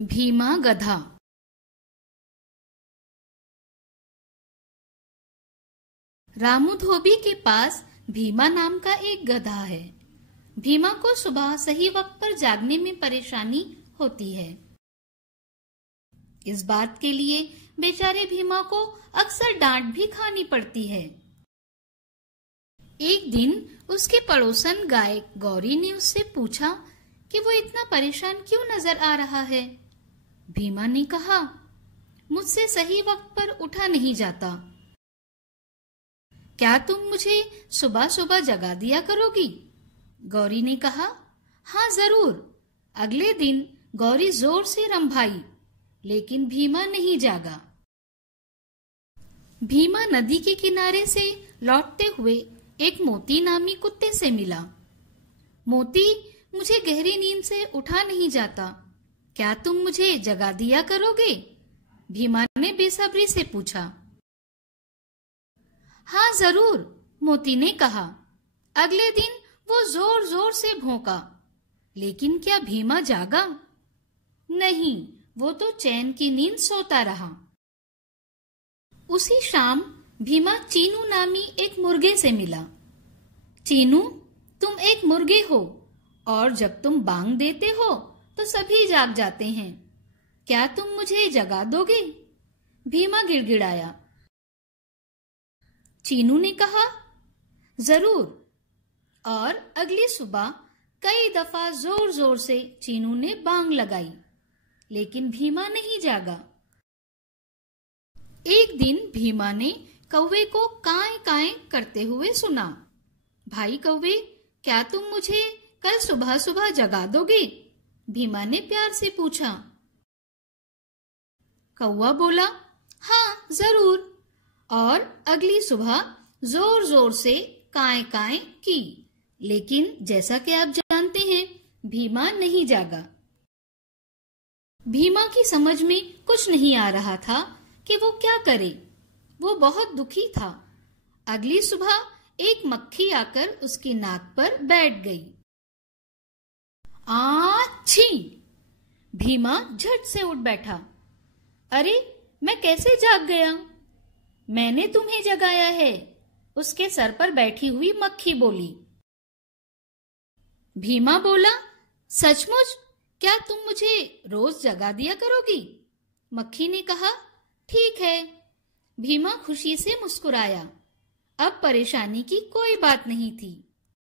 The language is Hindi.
भीमा गधा। रामू धोबी के पास भीमा नाम का एक गधा है। भीमा को सुबह सही वक्त पर जागने में परेशानी होती है। इस बात के लिए बेचारे भीमा को अक्सर डांट भी खानी पड़ती है। एक दिन उसके पड़ोसन गाय गौरी ने उससे पूछा कि वो इतना परेशान क्यों नजर आ रहा है। भीमा ने कहा, मुझसे सही वक्त पर उठा नहीं जाता। क्या तुम मुझे सुबह सुबह जगा दिया करोगी? गौरी ने कहा, हाँ जरूर। अगले दिन गौरी जोर से रंभाई, लेकिन भीमा नहीं जागा। भीमा नदी के किनारे से लौटते हुए एक मोती नामी कुत्ते से मिला। मोती, मुझे गहरी नींद से उठा नहीं जाता, क्या तुम मुझे जगा दिया करोगे? भीमा ने बेसब्री से पूछा। हाँ जरूर, मोती ने कहा। अगले दिन वो जोर जोर से भौंका, लेकिन क्या भीमा जागा? नहीं, वो तो चैन की नींद सोता रहा। उसी शाम भीमा चीनू नामी एक मुर्गे से मिला। चीनू, तुम एक मुर्गे हो और जब तुम बांग देते हो तो सभी जाग जाते हैं, क्या तुम मुझे जगा दोगे? भीमा गिड़गिड़ाया। चीनू ने कहा, जरूर। और अगली सुबह कई दफा जोर जोर से चीनू ने बांग लगाई, लेकिन भीमा नहीं जागा। एक दिन भीमा ने कौवे को काएं काएं करते हुए सुना। भाई कौवे, क्या तुम मुझे कल सुबह सुबह जगा दोगे? भीमा ने प्यार से पूछा। कौवा बोला, हाँ जरूर। और अगली सुबह जोर जोर से काएं काएं की, लेकिन जैसा कि आप जानते हैं, भीमा नहीं जागा। भीमा की समझ में कुछ नहीं आ रहा था कि वो क्या करे। वो बहुत दुखी था। अगली सुबह एक मक्खी आकर उसकी नाक पर बैठ गई। आच्छी! भीमा झट से उठ बैठा। अरे, मैं कैसे जाग गया? मैंने तुम्हें जगाया है, उसके सर पर बैठी हुई मक्खी बोली। भीमा बोला, सचमुच? क्या तुम मुझे रोज जगा दिया करोगी? मक्खी ने कहा, ठीक है। भीमा खुशी से मुस्कुराया। अब परेशानी की कोई बात नहीं थी।